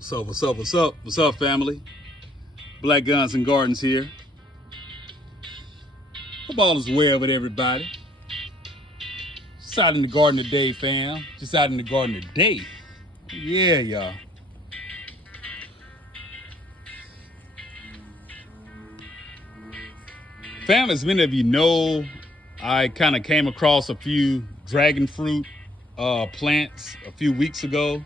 So what's up, what's up, what's up, family? Black Guns and Gardens here. Hope all is well with everybody. Just out in the garden today, fam. Just out in the garden today. Yeah, y'all. Fam, as many of you know, I kind of came across a few dragon fruit plants a few weeks ago.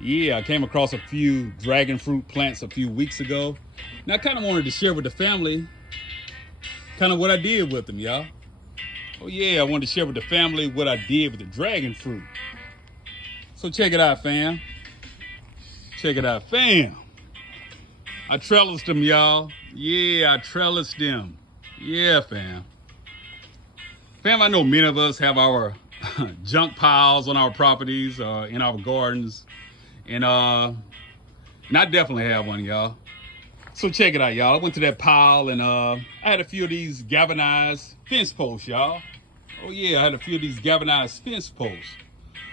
Yeah, I came across a few dragon fruit plants a few weeks ago. And I kind of wanted to share with the family kind of what I did with them, y'all. Oh yeah, I wanted to share with the family what I did with the dragon fruit. So check it out, fam. Check it out, fam. I trellised them, y'all. Yeah, I trellised them. Yeah, fam. Fam, I know many of us have our junk piles on our properties, in our gardens. And I definitely have one, y'all. So check it out, y'all. I went to that pile and I had a few of these galvanized fence posts, y'all. Oh yeah, I had a few of these galvanized fence posts.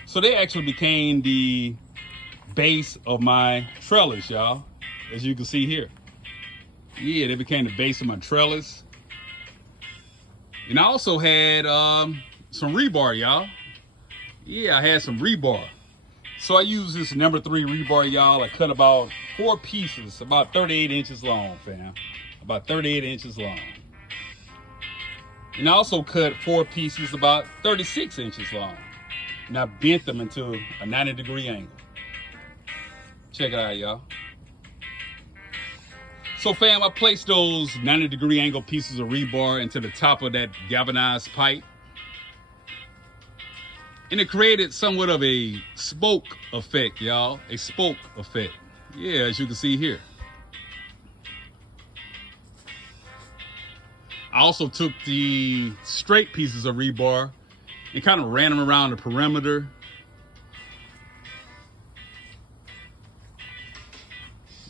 So they actually became the base of my trellis, y'all. As you can see here. Yeah, they became the base of my trellis. And I also had some rebar, y'all. Yeah, I had some rebar. So I used this number 3 rebar, y'all. I cut about 4 pieces, about 38 inches long, fam. About 38 inches long. And I also cut 4 pieces about 36 inches long. And I bent them into a 90-degree angle. Check it out, y'all. So fam, I placed those 90-degree angle pieces of rebar into the top of that galvanized pipe. And it created somewhat of a spoke effect, y'all. A spoke effect. Yeah, as you can see here. I also took the straight pieces of rebar and kind of ran them around the perimeter.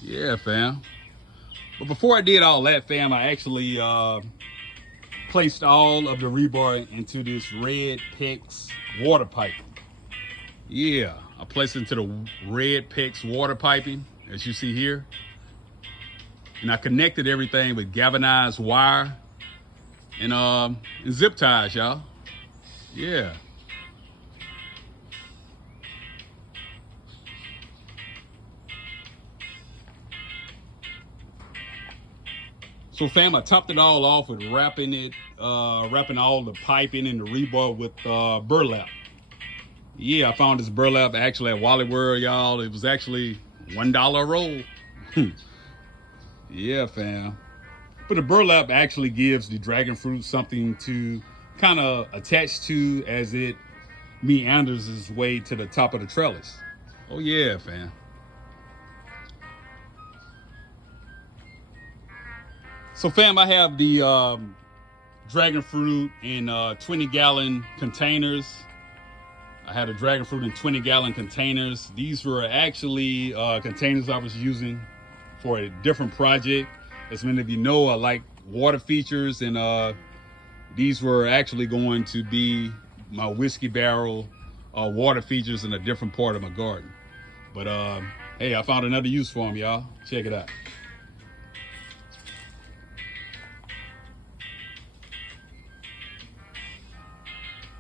Yeah, fam. But before I did all that, fam, I actually placed all of the rebar into this red PEX water piping. Yeah, I placed it into the red PEX water piping, as you see here. And I connected everything with galvanized wire and zip ties, y'all. Yeah. So fam, I topped it all off with wrapping all the piping and the rebar with burlap. Yeah, I found this burlap actually at Wally World, y'all. It was actually $1 a roll. Yeah, fam. But the burlap actually gives the dragon fruit something to kind of attach to as it meanders its way to the top of the trellis. Oh yeah, fam. So fam, I have the dragon fruit in 20-gallon containers. I had a dragon fruit in 20-gallon containers. These were actually containers I was using for a different project. As many of you know, I like water features, and these were actually going to be my whiskey barrel water features in a different part of my garden. But hey, I found another use for them, y'all. Check it out.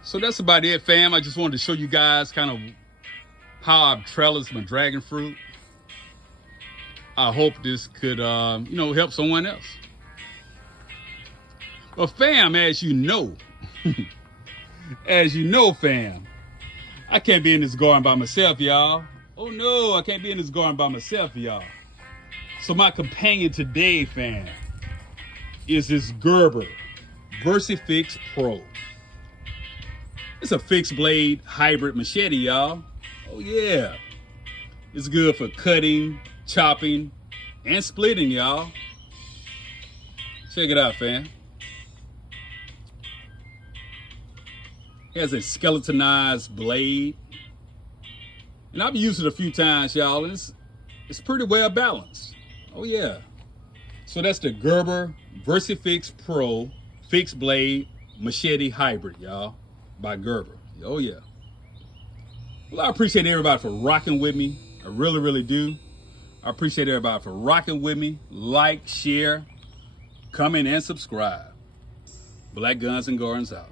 So that's about it, fam. I just wanted to show you guys kind of how I've trellised my dragon fruit. I hope this could, help someone else. But fam, as you know, fam, I can't be in this garden by myself, y'all. Oh no, I can't be in this garden by myself, y'all. So my companion today, fam, is this Gerber VersaFix Pro. It's a fixed blade hybrid machete, y'all. Oh yeah. It's good for cutting, chopping, and splitting, y'all. Check it out, fam. It has a skeletonized blade. And I've used it a few times, y'all, and it's pretty well balanced. Oh yeah. So that's the Gerber VersaFix Pro fixed blade machete hybrid, y'all. By Gerber. Oh yeah. Well, I appreciate everybody for rocking with me. I really, really do. I appreciate everybody for rocking with me. Like, share, comment, and subscribe. Black Guns and Gardens out.